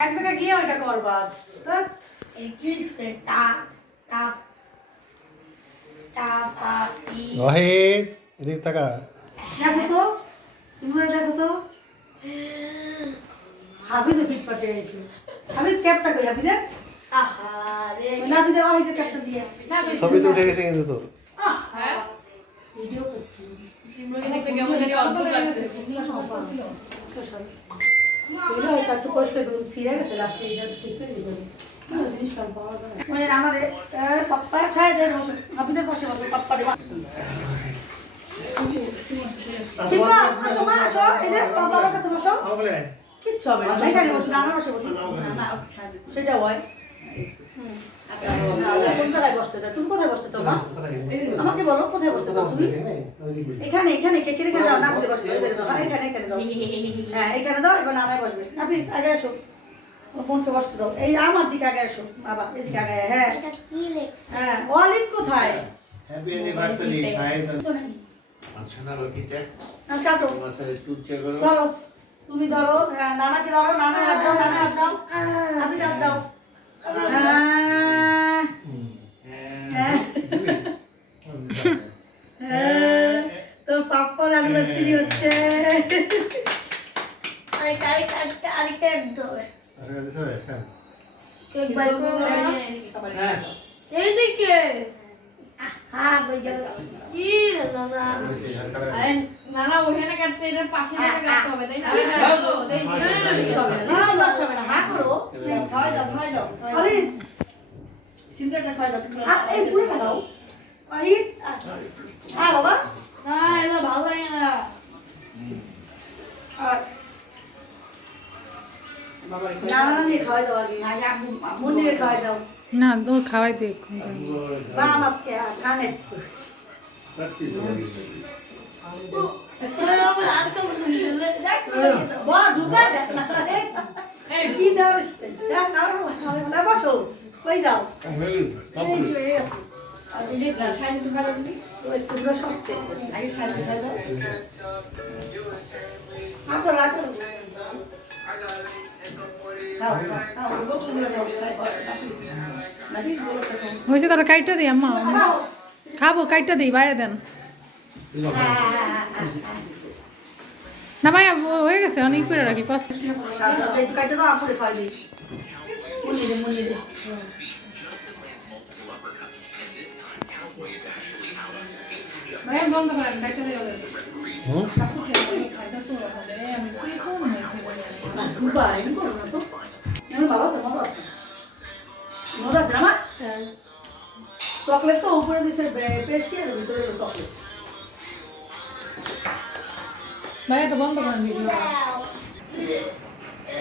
এক জায়গায় গিয়ে ওইটা করবা তো কি সেটা টা টা পাটি ওয়াহিদ এদিক তাকা দেখো তো তুমি দেখো তো হাবিজ পিট পাটে গেছে হাবিজ ক্যাপটা কই হাবিজ আহারে না হাবিজ ওই ক্যাপটা দিয়ে ছবি তো উঠে গেছে কিন্তু তোর হ্যাঁ ভিডিও করছি সিমরকে দেখতে কেমন জানি অদ্ভুত লাগতেছে এগুলো এটা একটু কষ্ট করে ছিঁড়ে গেছে লাস্টে এটা ঠিক করে দিতে হবে জিনিসটা পাওয়া যায় মানে আমাদের পাপ্পা ছায় দেয় বসে হাবিজের পাশে বসে পাপ্পা রে শিবা আসো মা আসো এই যে পাপ্পার কাছে বসো বলে কিচ্ছু হবে না এখানে বসো নানা বসে বসো না সেটা হয় কোন জায়গায় বসতে চাও তুমি কোথায় বসতে চাও মা আমাকে বলো কোথায় বসতে চাও তুমি এখানে এখানে কে কে যাও না বলে বসো এখানে এখানে দাও হ্যাঁ এখানে দাও এবার নানায় বসবে আপনি আগে আসো বোনকে বসতে দাও এই আমার দিকে আগে আসো বাবা এদিকে আগে হ্যাঁ এটা কি লেখছ হ্যাঁ ওয়ালিদ কোথায় হ্যাপি অ্যানিভার্সারি সাহেব আচ্ছা না রকিটা না কাটো মাথায় তুলছে করো ধরো তুমি ধরো হ্যাঁ নানাকে ধরো নানা হাত দাও নানা হাত দাও আপনি হাত দাও তোর পাপ্পার অ্যানিভার্সারি হচ্ছে আরেকটা দেবে কেক বাই এইদিকে হ্যাঁ বই যাও কি না আরে নানা ওখানে কাটছে এটার পাশে একটা কাটতে হবে তাই না যাও দেই না নষ্ট হবে না হ্যাঁ করো খাওয়াই দাও আরে সিমটাটা খাওয়াই দাও এই পুরো দাও আই হ্যাঁ বাবা না এটা ভালো লাগে না না না নিয়ে খাওয়াই দাও আগে মুন্নিরে খাওয়াই দাও না ও খাওয়াই দে বাম আপকে খানে বা ঢুকা দেখ এই কি দাঁড়াস না বসো কই যাও এই যে আর এই যে সাইডে ঢুকা দাও তুমি ওই তোমরা সব আগে সাইডে ঢুকা দাও আপো রাখো দাও দাও গোটগুলো দাও নাকি গোলটা দাও হয়েছে তোরা কাইটটা দিই আম্মা খাবো কাইটটা দিই বাইরে দেন না ভাই হয়ে গেছে অনেক করে রাখি কষ্ট কাইটা দাও আপুরে খাইবি মুনিরে ভাই বন্ধ করেন কাইটটা দিয়ে দুবাই তো আমি ভালো আছে মজা আছে না মা চকলেট তো উপরে দিছে পেস্ট্রি আর ভিতরে চকলেট ভাই তো বন্ধ করেন ভিডিও দাও